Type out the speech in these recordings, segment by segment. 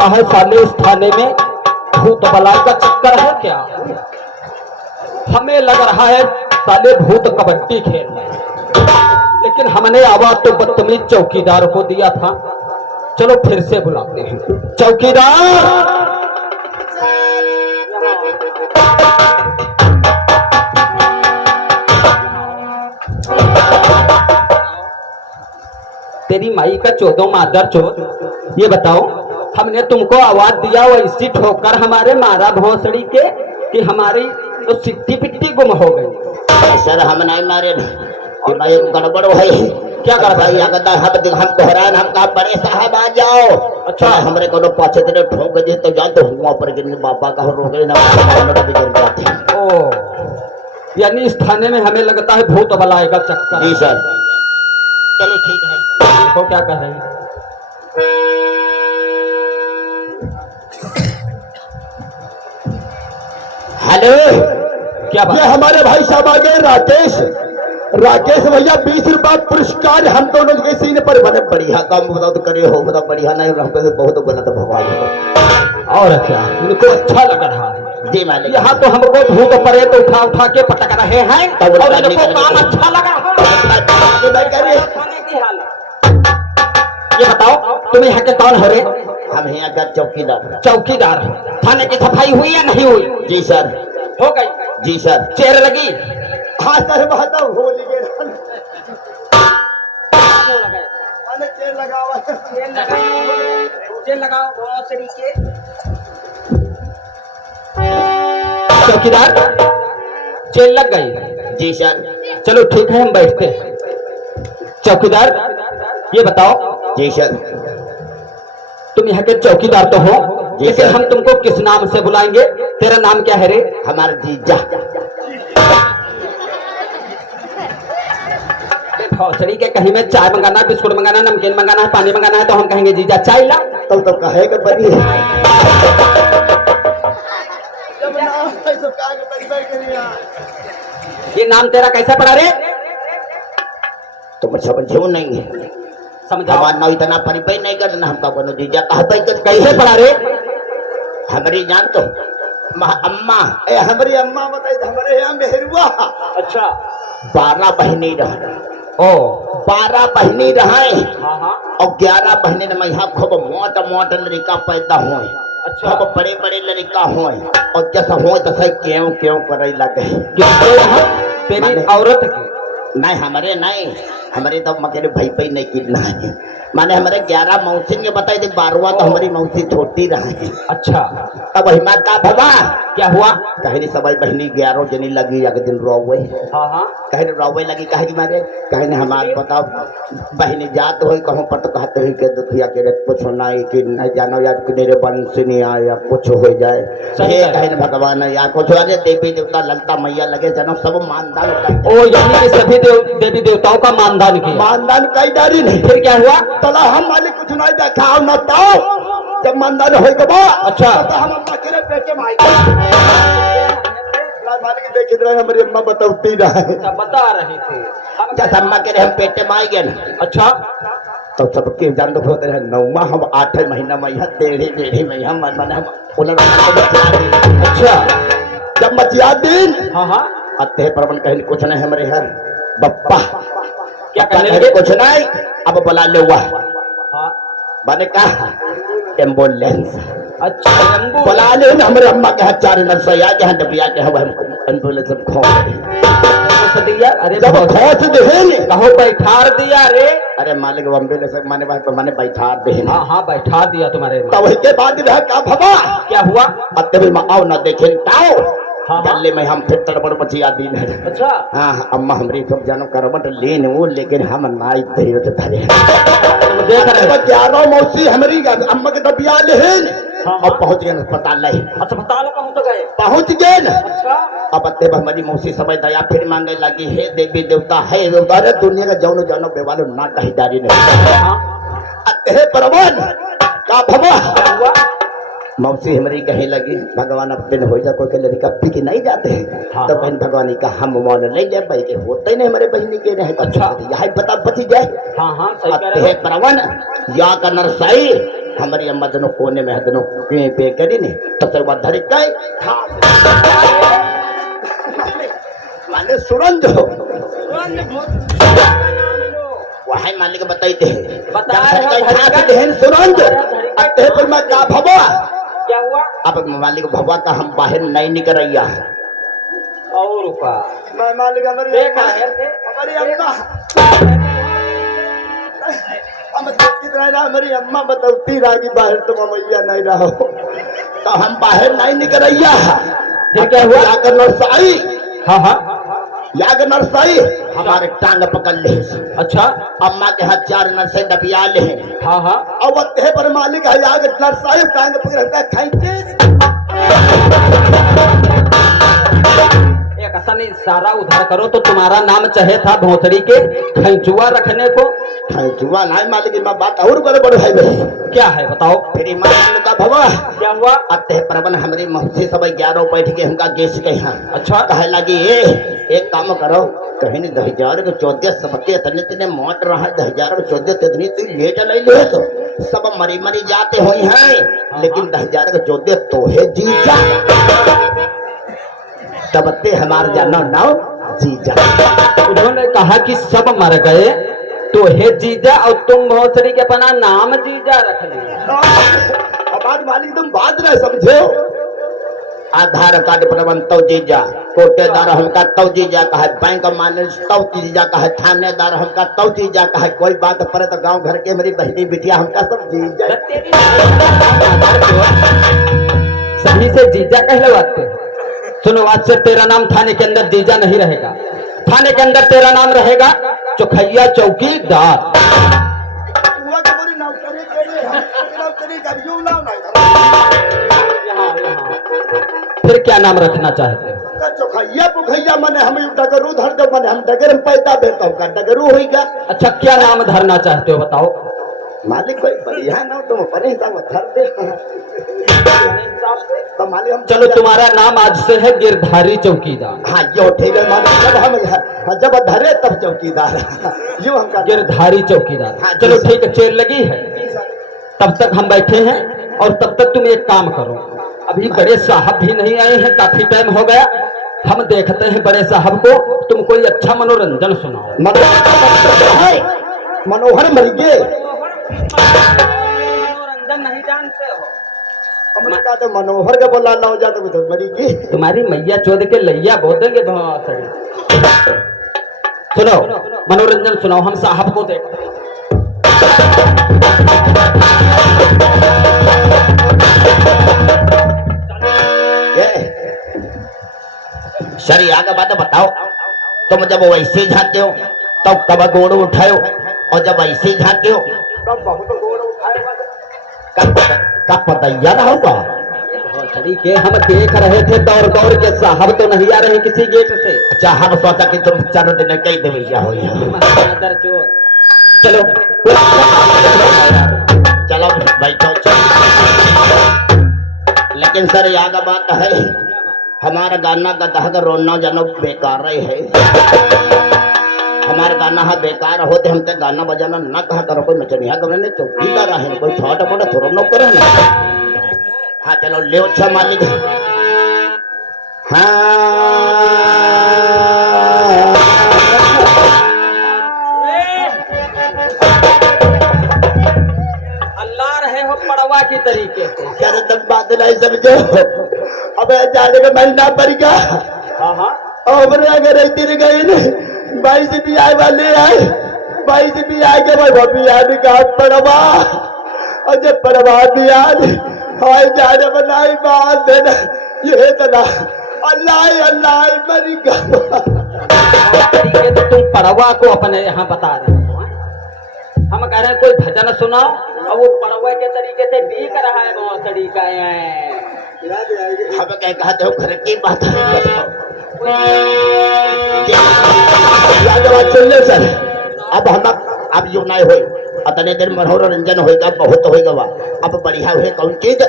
लगता है साले इस थाने में भूत बलाई का चक्कर है क्या? हमें लग रहा है साले भूत कबड्डी खेल रहे हैं, लेकिन हमने आवाज तो बदतमीज चौकीदार को दिया था। चलो फिर से बुलाते हैं। चौकीदार, तेरी माई का चौदह मादर चौथ, ये बताओ हमने तुमको आवाज दिया वैसी ठोकर हमारे मारा भोसड़ी के कि हमारी तो सिट्टी पिट्टी गुम हो गई। सर हम नहीं मारे भाई गड़बड़ भाई क्या कर भाई? हम कोहरान हम कहा बड़े साहब आ जाओ। अच्छा हमरे को पाछे तेरे ठोक दे तो जान तो हुआ पर गिरने बाबा का रोके ना गिर जाते। ओ यानी इस थाने में हमें लगता है भूत बलाए का चक्कर। जी सर। चलो ठीक है, देखो क्या कह रहे हैं। हेलो, क्या बात? ये हमारे भाई साहब आ गए राकेश भैया 20 रुपया पुरस्कार हम दोनों के सीने पर बने। बढ़िया काम बताओ तो करे हो, बताओ बढ़िया नहीं तो बहुत गलत भगवान। और क्या इनको अच्छा लग रहा है? जी मालिक। यहाँ तो हमको भूत परे तो उठा उठा के पटक रहे हैं और इनको काम अच्छा लगा है। ये बताओ तुम यहाँ के कौन हो रे? हम यहाँ का चौकीदार। चौकीदार हो। थाने की सफाई हुई या नहीं हुई? जी सर। हो गई? जी सर। चेयर लगी? हाँ सर बताओ हो लिए चेयर लगाओ भोसड़ी के। चौकीदार चेयर लग गई? जी सर। चलो ठीक है हम बैठते हैं। चौकीदार ये बताओ। जी सर। तुम यहाँ के चौकीदार तो हो, लेकिन सर। हम तुमको किस नाम से बुलाएंगे? तेरा नाम क्या है रे? हमारा जीजा। भौसड़ी के कहीं में चाय मंगाना, बिस्कुट मंगाना, नमकीन मंगाना है, पानी मंगाना है तो हम कहेंगे जीजा चाय ला। तो कहेगा बड़ी ये नाम तेरा कैसा पड़ा रे? तो समझो नहीं है, समझाओ। हमारा नाम इतना परिचय नहीं करना। हमका कोनो जीजा कहते कैसे पड़ा रे? हमारी जान तो अम्मा हमारी अम्मा बताई हमारे यहाँ मेहरुआ। अच्छा 12 बहनी रहा। ओ 12 बहनी रहे हाँ और 11 बहनी में यहाँ खूब मोटा मोटा लड़का पैदा हुए। अच्छा खूब बड़े बड़े लड़का हुए और जैसा हुए तैसा क्यों क्यों करे लगे। तेरी औरत की? नहीं हमारे नहीं, हमारे तो मकेरे भाई भाई नहीं कितना है। माने हमारे 11 मौसी के बताई दे, 12वां तो हमारी मौसी छोटी रहे। अच्छा अब हिमा का भवा क्या हुआ? कहे सबाई बहनी 11 जनी लगी एक दिन रोवे। हाँ कहे रोवे लगी कहे मारे कहे हमारे बताओ बहनी जात हो कहूँ पर तो कहते हुई के दुखिया के कुछ नहीं कि नहीं जानो या मेरे वंश नहीं आया कुछ हो जाए। ये कहे भगवान या कुछ अरे देवी देवता ललता मैया लगे जनो सब मानदान। ओ यानी कि सभी देवी देवताओं का मानदान किया? मानदान कई डारी नहीं। फिर क्या हुआ? तला हम मालिक कुछ नहीं देखा न तो जब मानदान हो गया। अच्छा तो हम अम्मा के पेटे में मालिक देखे रहे हमारी अम्मा बताती रहे। अच्छा बता रही थी जब अम्मा के हम पेटे में आई गए ना। अच्छा तो सबके जान तो होते रहे 9वां हम 8 महीना में यहाँ 1.5 महीना मैंने हम अच्छा जब मचिया दिन हाँ अत्ते परमन कहीं कुछ नहीं हमारे हर बप्पा क्या करने कहे लगे? कुछ नहीं अब बुला ले हुआ हाँ मैंने कहा एम्बुलेंस अच्छा बुला ले ना। हमारे अम्मा के हाथ 4 नर्स या जहाँ डबिया के हम एम्बुलेंस दिया। अरे जब खोज दे कहो बैठार दिया रे? अरे मालिक एम्बुलेंस माने बैठा दे। हाँ बैठा दिया तुम्हारे में। तब के बाद रहा क्या भवा क्या हुआ? अत्ते में आओ ना देखे ताओ हाँ गले में हम फिर तड़बड़ मचिया दिन है। अच्छा हाँ अम्मा हमारी सब जानो करबट लेन वो लेकिन हम नाई दे तो धरे देख रहे 11 मौसी हमारी अम्मा के डबिया लेन और पहुंच गए अस्पताल नहीं अस्पताल पहुंच गए? पहुंच गए न। अच्छा अब अत्ते हमारी मौसी समय दया फिर मांगे लगी हे देवी देवता है अरे दुनिया का जौनो जानो बेवालो ना कही डारी नहीं अत्ते परवन का भवा हुआ? मौसी हमारी कहे लगी भगवान अब दिन हो जा कोई के लड़का पी के नहीं जाते हैं। तो बहन भगवान का हम मान ले जाए भाई के होते नहीं हमारे बहनी के रहे। अच्छा यही पता बची जाए। हाँ सही कह अत्ते रहे परवन या का नरसाई हमारी अम्मा दोनों कोने में है दोनों पे करी ने तो सब बात धरी गई माने सुरंज हो वही मालिक बताइते हैं बता रहे हो देहन सुरंज अते पर मैं का भवा क्या हुआ? अब मालिक भवा का हम बाहर नहीं निकल रहा है और का मैं मालिक हमारी देखा है हमारी अम्मा हमारी अम्मा बताती रागी बाहर तुम मैया नहीं रहो तो हम बाहर नहीं निकल रहा है फिर क्या हुआ? जाकर नरसाई हाँ हाँ याग नरसाई हमारे टांग पकड़ ले अच्छा अम्मा के हाथ 4 नरसाई दबिया ले हाँ हाँ अब वह पर मालिक है याग नरसाई टांग पकड़ खींचे एक असन इशारा उधर करो तो तुम्हारा नाम चाहे था भोसड़ी के खैचुआ रखने को। खैचुआ नहीं मालिक मैं बात और बड़े बड़े भाई भाई क्या है बताओ? फिर ईमान का भवा क्या हुआ? अतः प्रबन हमारी मौसी सब 11 बैठ के हमका गेस के यहाँ अच्छा कहे लगी एक काम करो कहीं नहीं 2014 सबके इतने इतने मोट रहा 2014 इतनी तू लेट नहीं ले तो सब मरी मरी जाते हुई हैं लेकिन 2014 तो है जीजा तब ते हमार जानो नाव जीजा। उन्होंने कहा कि सब मर गए तो हे जीजा और तुम भोसड़ी के अपना नाम जीजा रख लिया। अब आज मालिक तुम बात नहीं समझे आधार कार्ड प्रबंध तो जीजा कोटेदार हमका तो जीजा का है बैंक मैनेज तो जीजा का है थानेदार हमका तो जीजा का है कोई बात पड़े तो गांव घर के मेरी बहनी बिटिया हमका सब जीजा सही से जीजा कहलवाते हैं। सुनो आज से तेरा नाम थाने के अंदर जीजा नहीं रहेगा थाने के अंदर तेरा नाम रहेगा चौखैया चौकीदार। फिर क्या नाम रखना चाहते हो? चौखैया पुखैया मने हम डगरू धर दो मने हम डगर में पैदा बेता का डगरू होगा। अच्छा क्या नाम धरना चाहते हो बताओ? मालिक कोई बढ़िया ना तुम अपने हिसाब धर दे तो मालिक हम चलो तुम्हारा नाम आज से है गिरधारी चौकीदार। हाँ यो ठीक है मालिक जब धरे तब चौकीदार यो हमका गिरधारी चौकीदार। हाँ, चलो ठीक है चेयर लगी है तब तक हम बैठे हैं और तब तक तुम एक काम करो अभी बड़े साहब भी नहीं आए हैं काफी टाइम हो गया हम देखते हैं बड़े साहब को तुम कोई अच्छा मनोरंजन सुनाओ। मनोहर मर गए मनोरंजन नहीं जानते हो? हमने कहा तो मनोहर का बोला ना हो जाता तो मरी गई तुम्हारी मैया चोद के लैया बोल देंगे सुनो मनोरंजन सुनाओ हम साहब को देखते हैं। सर आगे बात बताओ तुम जब वैसे झांकते हो तब कब गोड़ उठाओ और जब ऐसे झांके हो तब बहुत गोड़ उठाओ कब पता याद होगा के हम देख रहे थे दौड़ दौड़ के साहब तो नहीं आ रहे किसी गेट से। अच्छा हम सोचा कि तुम 4 दिन कई देवैया हो चलो चलो बैठो लेकिन सर यहाँ का बात है हमारा गाना गधा का रोना जानो बेकार रहे है हमारा गाना है बेकार होते हम तो गाना बजाना ना कहा करो कोई नचनिया गवने चौकीदार है कोई छोटा मोटा थोड़ा नो करे ना। हाँ चलो ले अच्छा मालिक हाँ अल्लाह रहे हो पड़वा की तरीके से क्या तक बात नहीं समझो अब जाने का महीना पड़ गया और अगर रहती गई 22 भी आए वाले आए 22 भी आए के भाई भाभी याद का पड़वा और जब पड़वा भी याद हाय जाने बनाई बात देना ये तना अल्लाह अल्लाह मरी तरीके तो तुम पड़वा को अपने यहाँ बता रहे हो हम कह रहे हैं कोई भजन सुनाओ और वो पड़वा के तरीके से बीक रहा है बहुत तरीका हम क्या कहते हो घर की बात चलिए सर अब हम अब यो नहीं हुई अतने दिन मनोरंजन होगा बहुत होगा अब बढ़िया हुए कौन चीज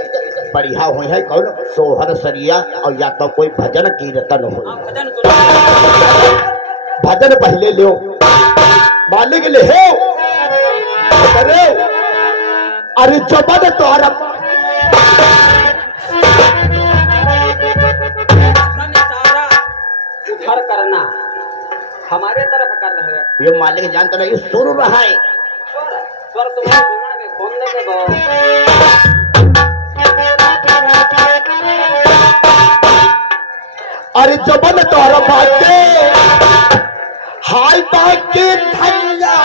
बढ़िया हुई है कौन सोहर सरिया और या तो कोई भजन कीर्तन हो भजन पहले लो मालिक ले हो अरे जबन तोहरा घर करना हमारे तरफ कर रहे हैं। ये मालिक जानता नहीं सुन रहा है। स्वर तुम्हारे दिमाग में खोल देंगे वो। अरे जबन तोहरा बाटे हाय बाटे धनिया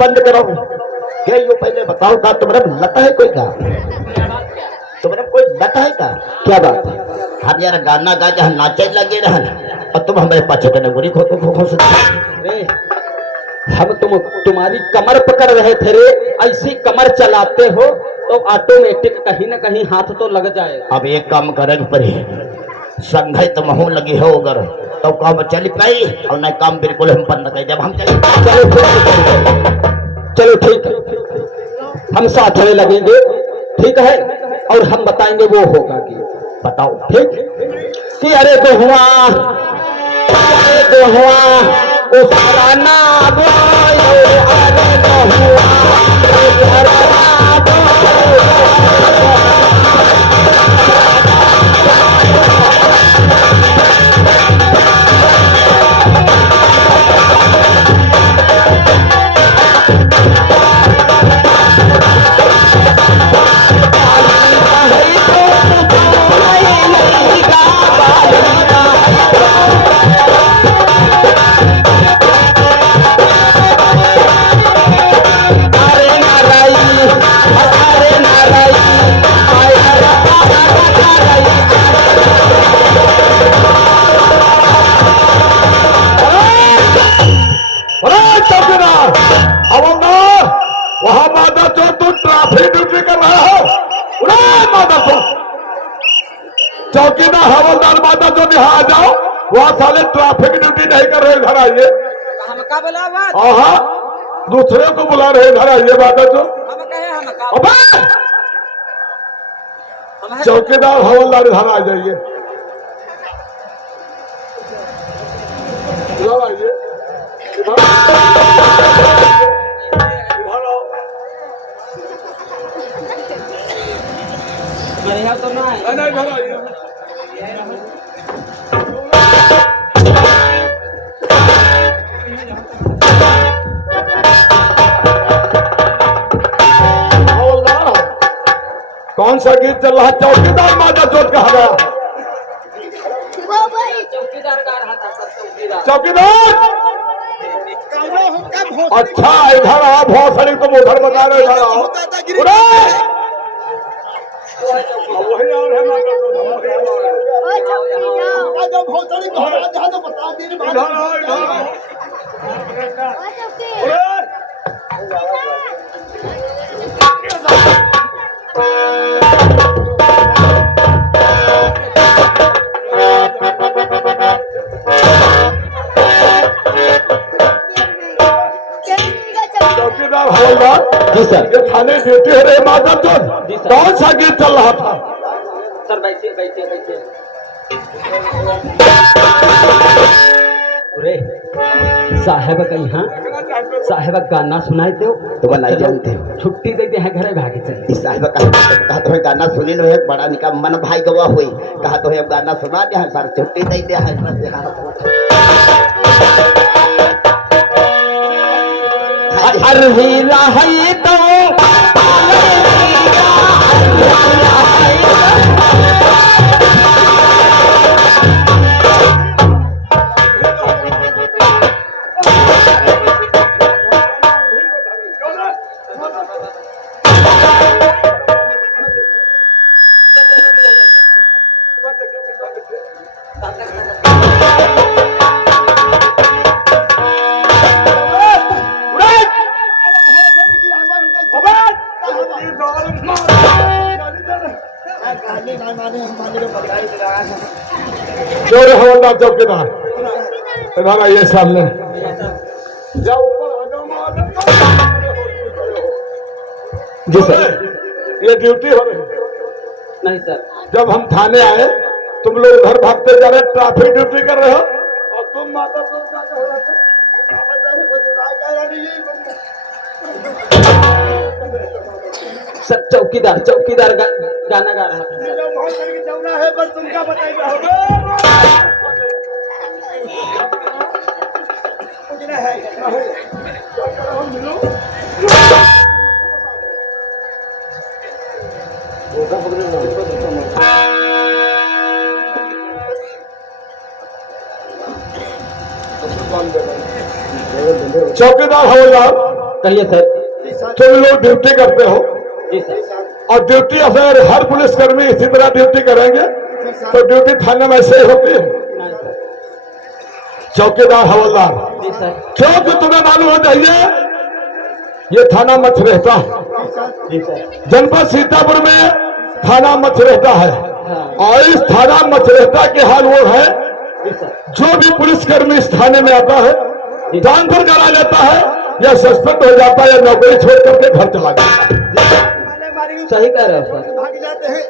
बंद करो। क्या यो पहले बताओ का तुम्हारा लता है कोई का? तुम्हारा कोई लता है का? क्या बात है? हम यार गाना गा के हम नाचे लगे रहन और तुम हमारे पाछे तो गुरी खो अरे हम तुम्हारी कमर पकड़ रहे थे रे। ऐसी कमर चलाते हो तो ऑटोमेटिक कहीं ना कहीं हाथ तो लग जाए। अब एक काम करेंगे पड़ी संघई तो महू लगी हो अगर तो काम चल पाई और नहीं काम बिल्कुल हम बंद कर जब हम चलो ठीक है हम साथ में लगेंगे ठीक है और हम बताएंगे वो होगा कि बताओ ठीक कि अरे तो हुआ उस राना अरे तो हुआ वहां माता चो तुम ट्रैफिक ड्यूटी कर रहा हो। माता चो चौकीदार हवलदार माता चो यहाँ आ जाओ। वहां साले ट्रैफिक ड्यूटी नहीं कर रहे इधर आइए। हम का बोला हाँ दूसरे को बुला रहे इधर आइए माता चो। हम कहे हम का चौकीदार हवलदार इधर आ जाइए। इधर आइए तो ना इधर आइए। कौन सा गीत चल रहा? चौकीदार माता चोट कहा गया? चौकीदार गा रहा था सर। चौकीदार अच्छा इधर आ भौसड़ी तुम उधर बता रहे इधर आओ। वही और है माता चोट इधर आओ इधर आओ। चौकीदार हवलदार जी सर। ये थाने ड्यूटी है रे माता चोट। जी सर। कौन सा गीत चल रहा था? सर बैठिए बैठिए बैठिए। अरे साहब का यहाँ साहब गाना सुनाई दो तुम नहीं जानते हो। छुट्टी दे दे है घरे भागे चले। इस साहिब कहा तो गाना सुनी लो है बड़ा निका मन भाई गवा हुई कहा तो है गाना सुना दे सर छुट्टी दे दे है बस हीरा है तो जोर हवलदार चौकीदार इधर आइए सामने। जाओ ऊपर आ जाओ जी सर। ये ड्यूटी हो रही। नहीं सर जब हम थाने आए तुम लोग घर भागते जा रहे, ट्रैफिक ड्यूटी कर रहे हो और तुम माता तुम क्या कह रहे थे? सर चौकीदार चौकीदार गाना गा रहा था। चौना है पर तुम क्या बताइए चौकीदार हवलदार, कहिए सर। तुम लोग ड्यूटी करते हो जी सर। और ड्यूटी अगर हर पुलिसकर्मी इसी तरह ड्यूटी करेंगे तो ड्यूटी थाने में ऐसे ही होती है। नहीं सर। चौकीदार हवलदार, जी सर। क्योंकि तुम्हें मालूम हो चाहिए ये थाना मछरेहता है, जी सर। जनपद सीतापुर में थाना मछरेहता है। हाँ। और इस थाना मछरेहता के हाल वो है, जी सर। जो भी पुलिसकर्मी इस थाने में आता है ट्रांसफर करा लेता है या सस्पेंड हो जाता है या नौकरी छोड़ करके घर चला जाता है। सही कह रहे हो सर। भाग जाते हैं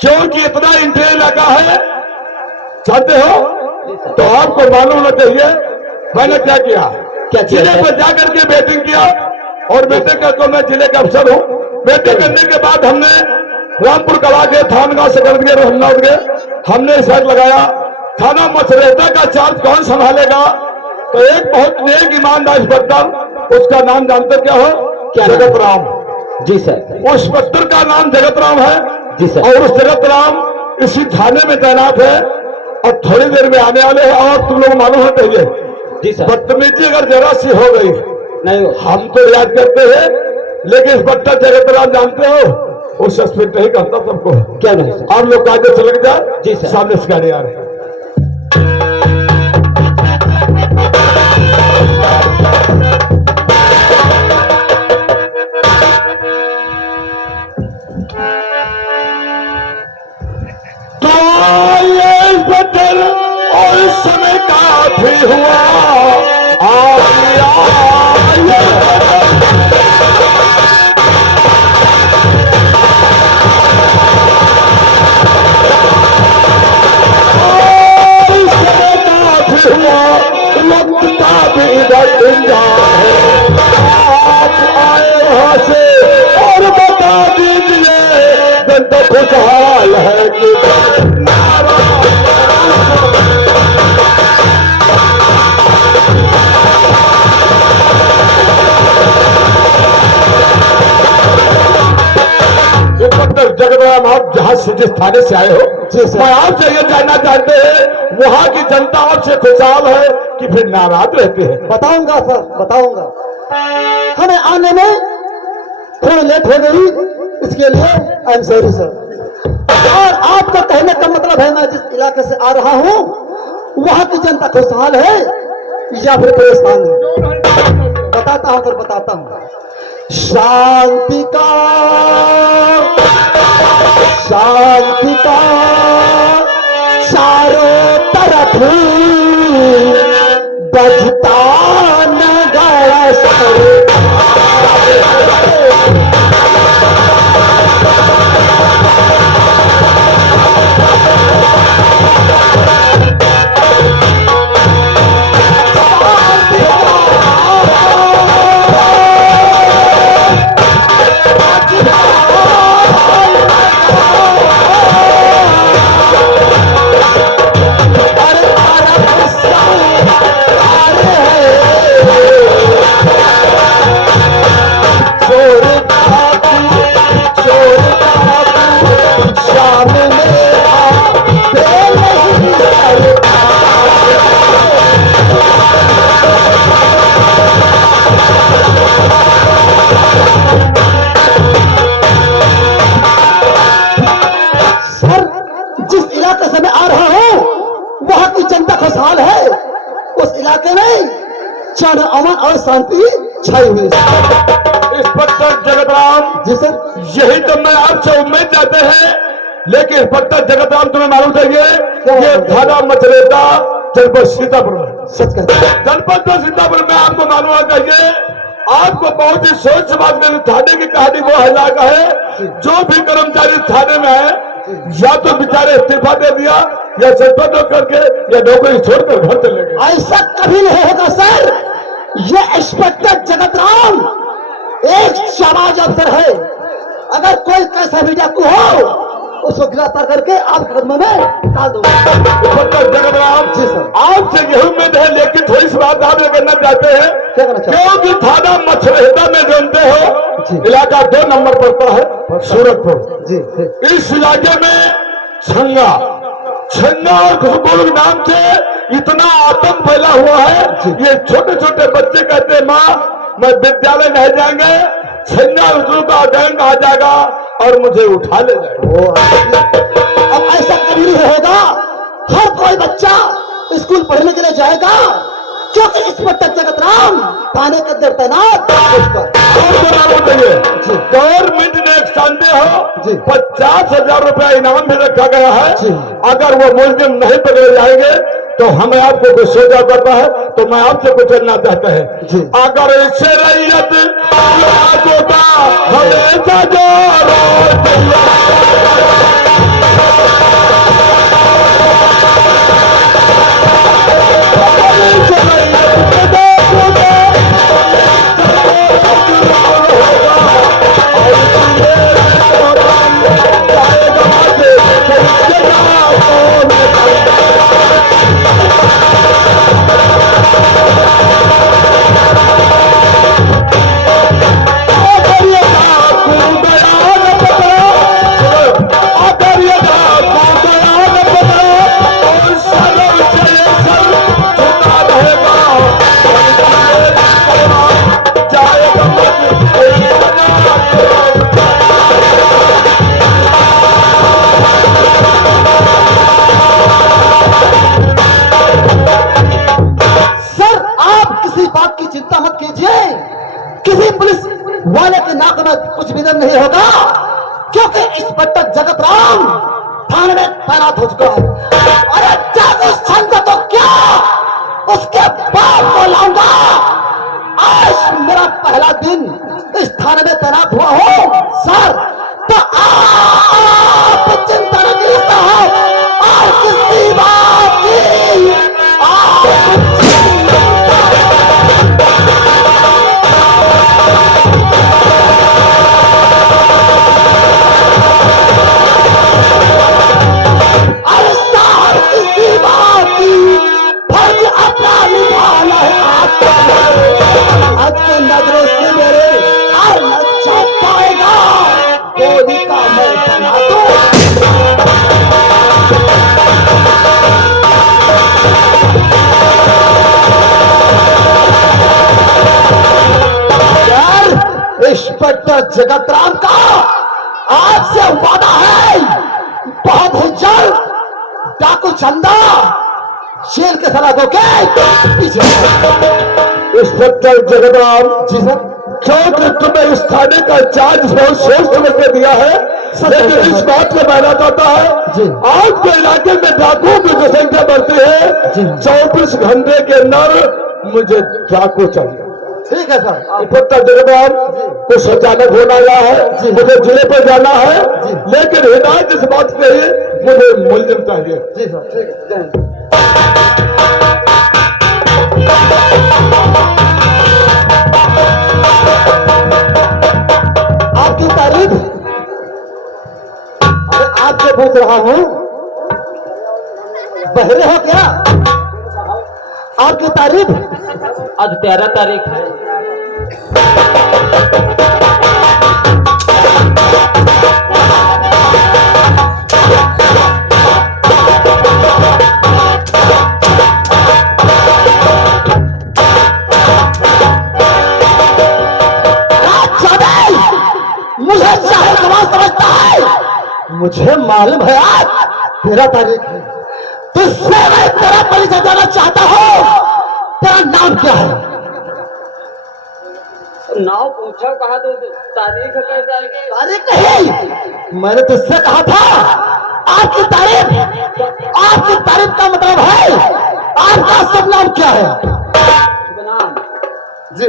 क्योंकि इतना इंटेल लगा है, जानते हो? तो आपको मालूम होना चाहिए मैंने क्या किया। क्या किया जिले सर? पर जाकर के बैटिंग किया और बैटिंग का तो मैं जिले का अफसर हूँ। बैटिंग करने के बाद हमने रामपुर कला के थानगा सकल गए रमनाथ गए, हमने साइड लगाया थाना मछरेहता का चार्ज कौन संभालेगा। तो एक बहुत नेक ईमानदार इंस्पेक्टर, उसका नाम जानते क्या हो? क्या नाम? जगत राम। जी सर। उस इंस्पेक्टर का नाम जगत राम है। जी सर। और उस जगत राम इसी थाने में तैनात है और थोड़ी देर में आने वाले हैं। और तुम लोग मालूम होते हैं जी सर। बदतमीजी अगर जरा सी हो गई नहीं हो। हम तो याद करते हैं, लेकिन इंस्पेक्टर जगत राम जानते हो वो सस्पेंड नहीं करता सबको। क्या नहीं सर? आप लोग कायदे से लग जाए। जी सर। सामने से गाड़ी आ रही है। तो ये इंस्पेक्टर और इस समय काफी हुआ वक्त का भी आप आए वहां से और बता दीजिए जनता खुशहाल है कि जगतराम, आप जहां से जिस थाने से आए हो मैं आपसे ये जानना चाहते हैं वहां की जनता आपसे खुशहाल है कि फिर नाराज रहते हैं? बताऊंगा सर, बताऊंगा। हमें आने में थोड़ी लेट हो गई, इसके लिए आई एम सॉरी सर। और आपका कहने का मतलब है मैं जिस इलाके से आ रहा हूं वहां की जनता खुशहाल है या फिर परेशान है? बताता हूं सर, बताता हूं। शांति का चारों तरफ बजता नगाड़ा सर। खुशहाल है उस इलाके में चार अमन और शांति छाई हुई है। इंस्पेक्टर जगतराम जी सर। यही तो मैं आपसे उम्मीद चाहते हैं, लेकिन इंस्पेक्टर जगतराम तुम्हें मालूम चाहिए ये थाना मछरेहता जनपद सीतापुर में, सच कहते हैं। जनपद सीतापुर में आपको मालूम होना चाहिए। आपको बहुत ही सोच समझ कर थाने की कहानी वो है है जो भी कर्मचारी थाने में है या तो बेचारे इस्तीफा दे दिया या सस्पेंड करके या नौकरी छोड़कर घर चले गए। ऐसा कभी नहीं होगा सर। ये इंस्पेक्टर जगत राम एक जाबाज अफसर है। अगर कोई कैसा भी डाकू हो उसको गिरफ्तार करके आप कदम में डाल दूंगा। Inspector Jagat Ram ji sir. आपसे यही उम्मीद है, लेकिन थोड़ी सी बात आप ये करना चाहते हैं क्या करना चाहते हैं? क्योंकि थाना मछरेहता में जानते हो जी। इलाका 2 नंबर पड़ता है सूरतपुर। जी जी। इस इलाके में छंगा और खुशबू नाम से इतना आतंक फैला हुआ है। ये छोटे छोटे बच्चे कहते हैं माँ मैं विद्यालय नहीं जाएंगे, छंगा का गैंग आ जाएगा और मुझे उठा ले जाएगा। अब ऐसा कभी नहीं होगा। हर कोई बच्चा स्कूल पढ़ने के लिए जाएगा क्योंकि इंस्पेक्टर जगत राम थाने के अंदर तैनात गवर्नमेंट ने एक संदेह हो जी। 50,000 रुपया इनाम भी रखा गया है। जी। अगर वो मुलजिम नहीं पकड़े जाएंगे तो हमें आपको कुछ सोचा करता है, तो मैं आपसे कुछ करना चाहता है। जी। अगर इससे रैयत होगा हमेशा जो चिंता मत कीजिए। किसी पुलिस वाले के नाक में कुछ भी दम नहीं होगा क्योंकि इंस्पेक्टर जगत राम थाने में तैनात हो चुका है। अरे जागो छंद तो क्या उसके बाप को लाऊंगा। आज मेरा पहला दिन इस थाने में तैनात हुआ हो सर, तो आप चिंता न कीजिए साहब। और किसी बात की आज के नजरों से मेरे और अच्छा पाएगा गोली का मैं बना दो। यार इंस्पेक्टर जगत राम का आपसे वादा है बहुत ही जल्द डाकू चंदा शेर के सलाखों के पीछे। इंस्पेक्टर जगदाम जी सर। क्योंकि तुम्हें इस थाने का चार्ज बहुत सोच समझ के दिया है, लेकिन इस बात को माना जाता है जी। आज के इलाके में डाकुओं की जो संख्या बढ़ती है, 24 घंटे के अंदर मुझे डाकू चाहिए। ठीक है सर। इंस्पेक्टर जगदाम कुछ अचानक होना आया है, मुझे जिले पर जाना है, लेकिन हिदायत इस बात के लिए मुझे मुलजिम चाहिए। जी सर ठीक है। आपकी तारीफ अरे आपसे पूछ रहा हूं, बहरे हो क्या? आपकी तारीफ आज 13 तारीख है। मुझे जाहिल समाज समझता है। मुझे मालूम है आज 13 तारीख है। तुझसे मैं तेरा परिचय देना चाहता हूँ। तेरा नाम क्या है? नाव पूछा कहा तो तारीख है तारीख नहीं, मैंने तुझसे कहा था आपकी तारीफ। आपकी तारीफ का मतलब है आपका सब नाम क्या है? नाम जी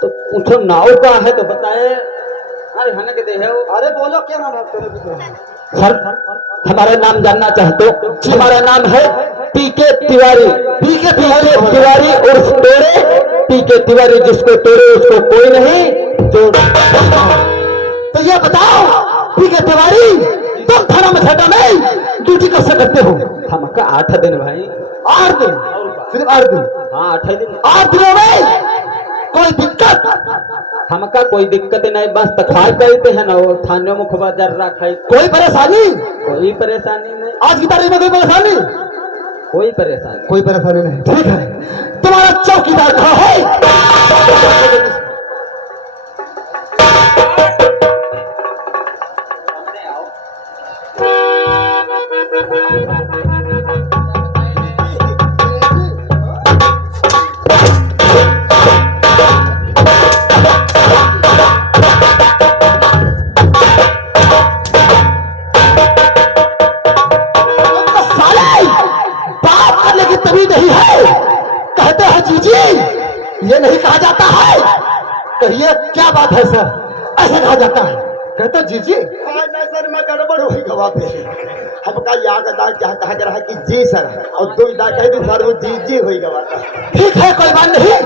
तो पूछो नाव का है तो बताए। अरे हन के दे है वो। अरे बोलो क्या नाम है? सर हमारा नाम जानना चाहते हो? हमारा नाम है पीके तिवारी। पीके तिवारी उर्फ तोड़े। पीके तिवारी, जिसको तोड़े उसको कोई नहीं जो। तो ये बताओ पीके तिवारी, तुम थाना मछेटा में ड्यूटी कब से करते हो? हमका 8 दिन भाई। 8 दिन? सिर्फ 8 दिन? हाँ 8 दिन। 8 दिनों में कोई दिक्कत? हमका कोई दिक्कत नहीं, बस तखाई कहते हैं ना, वो थाने मुखबा जर्रा खाई। कोई परेशानी? कोई परेशानी नहीं। आज की तारीख में कोई परेशानी? कोई परेशानी। कोई परेशानी नहीं। ठीक है, तुम्हारा चौकीदार कहाँ है? ये नहीं कहा जाता है। कहिए क्या बात है सर, ऐसा कहा जाता है? कहते जी जी। सर मैं गड़बड़ हुई गवा पे हमका याद अदा क्या कहा जा रहा है कि जी सर, और दो इदा कह दी सर वो जी जी हुई गवा। ठीक है कोई बात नहीं,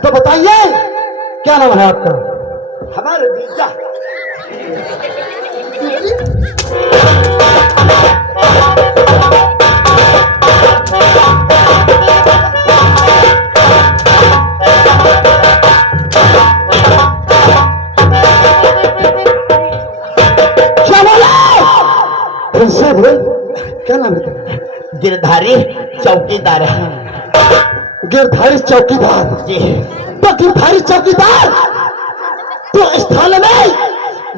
तो बताइए क्या नाम है आपका? हमारे जीजा। क्या नाम है? गिरधारी चौकीदार। गिरधारी चौकीदार जी। तो गिरधारी चौकीदार तो इस थाने में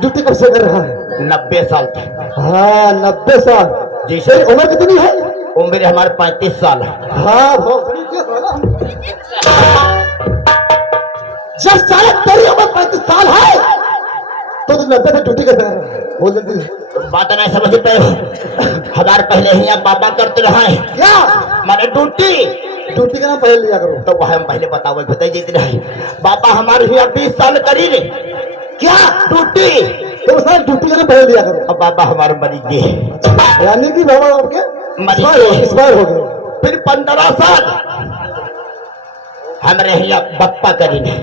ड्यूटी कब से कर रहा है? 90 साल तक। हाँ 90 साल। जी सर। उम्र कितनी है? उम्र हमारे 35 साल। हाँ जब साले तेरी उम्र 35 साल है तो 90 से ड्यूटी कर रहा है? बोल देती बात नहीं समझ पाए हमारे पहले ही आप पापा करते रहे क्या? माने ड्यूटी। ड्यूटी का नाम पहले लिया करो। तो वह हम पहले बताओ बताइए जीते रहे पापा हमारे यहाँ 20 साल करी रे। क्या ड्यूटी? तो सर ड्यूटी का नाम पहले लिया करो। अब बाबा हमारे मरी गए, यानी कि बाबा आपके इस बार हो गए। फिर 15 साल हमारे यहाँ बप्पा करी ने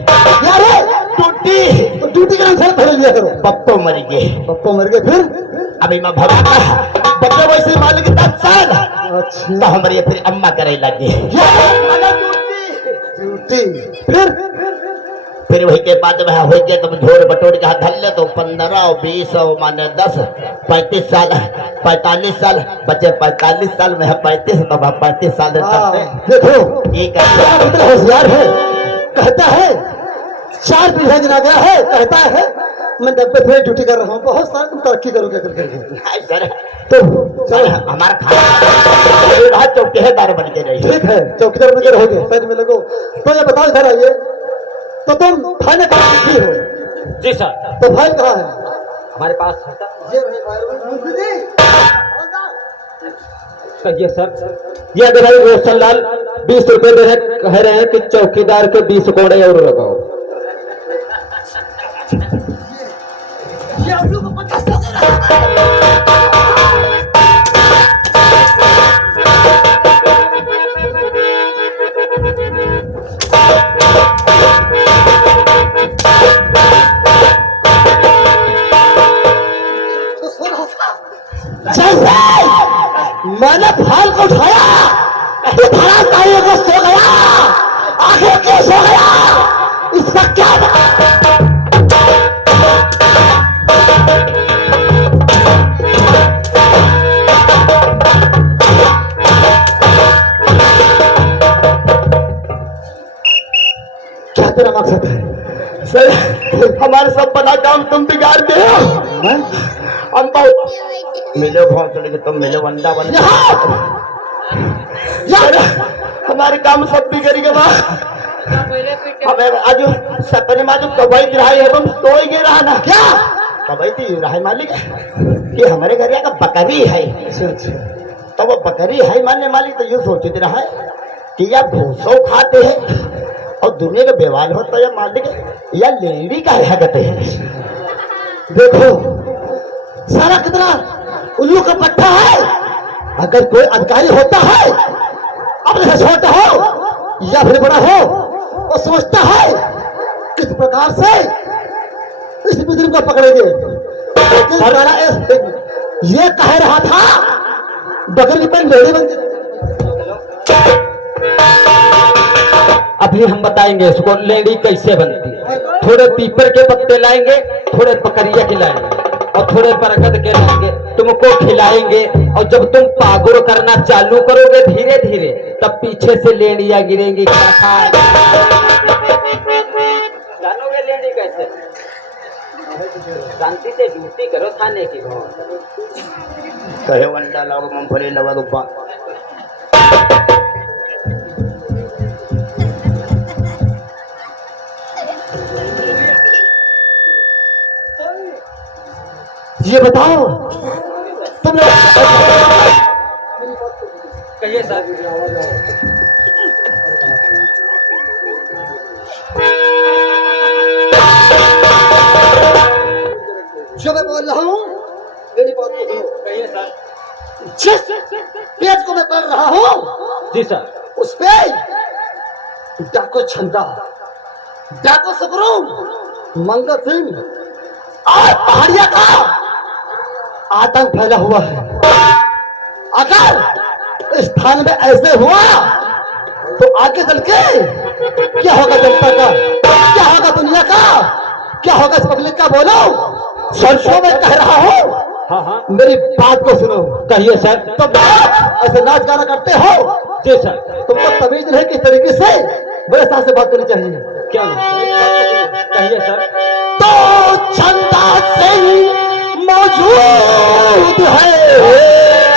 ड्यूटी। तो ड्यूटी का नाम सर पहले लिया करो। बप्पो मरी गए। पप्पा मर गए फिर? अभी मैं भगा बच्चे वैसे मान ली 10 साल। अच्छा तो हमारे फिर अम्मा करे लगे ड्यूटी। फिर वही के बाद वह हो गया तुम झोड़ बटोर के हाथ धल ले तो 15 और 20 और माने 10 35 साल 45 साल बच्चे 45 साल में 35 तो 35 साल देखो एक कितना होशियार है। कहता है 4 पीढ़ियां गिना गया है। कहता है मैं 90 से ड्यूटी कर रहा हूँ, बहुत सारा तुम तरक्की करोगे करके। सर तो चल हमारा खाना चौकीदार बन के रही। ठीक है चौकीदार बन के रहोगे, साइड में लगो। तो ये बताओ इधर आइए, तो तुम थाने का मुखी हो? जी सर। तो फाइल कहाँ है? हमारे पास है कहिए सर। ये दे भाई रोशन लाल 20 रुपए दे रहे, कह रहे हैं कि चौकीदार के 20 कोड़े और लगाओ। मैंने फाइल को उठाया तो धरा चाहिए को सो गया। आखिर क्यों सो गया? इसका क्या क्या तेरा मकसद है? सर हमारे सब बना काम तुम बिगाड़ दे हम बहुत मिले भौसले के तुम मिले वंडा बन हमारे काम सब बिगड़ गया। हमें आज सपने में जो कबई गिराई है तुम सोई गे रहा ना क्या कबई थी रहा मालिक कि हमारे घर का बकरी है। तो वो बकरी है मानने मालिक तो यूँ सोचते रहा है कि या भूसो खाते हैं और दुनिया का व्यवहार होता है मालिक या लेडी का हरकत है। देखो सारा कितना उल्लू का पट्टा है। अगर कोई अधिकारी होता है, अपने से छोटा हो या फिर बड़ा हो, वो समझता है किस प्रकार से इस बिजली को पकड़ेंगे। लेकिन साला ये कह रहा था बकरी की पैन लेडी बन। अभी हम बताएंगे इसको लेडी कैसे बनती है। थोड़े पीपर के पत्ते लाएंगे, थोड़े पकड़िया खिलाएंगे और थोड़े बरगद के लाएंगे, तुमको खिलाएंगे। और जब तुम पागुर करना चालू करोगे धीरे धीरे, तब पीछे से लेडियां गिरेंगी। जानोगे लेडी कैसे? शांति से ड्यूटी करो थाने की। कहे वंडा लाओ मूंगफली लगा रूपा। ये बताओ तुम लोग कहिए सर। जो मैं बोल रहा हूँ मेरी बात को सुनो। कहिए सर। जिस पेज को मैं पढ़ रहा हूँ जी सर। उस पे डाको छंदा, डाको सुकरू, मंगल सिंह और पहाड़िया का आतंक फैला हुआ है। अगर इस स्थान में ऐसे हुआ तो आगे चल के क्या होगा जनता का, क्या होगा दुनिया का, क्या होगा इस पब्लिक का? बोलो। सरसों में कह रहा हूँ। हाँ हाँ मेरी बात को सुनो। कहिए सर। तुम ऐसे नाच गाना करते हो। जी सर। तुमको तमीज नहीं किस तरीके से बड़े साथ से बात करनी चाहिए। क्या कहिए सर। तो छंदा सिंह मौजूद है।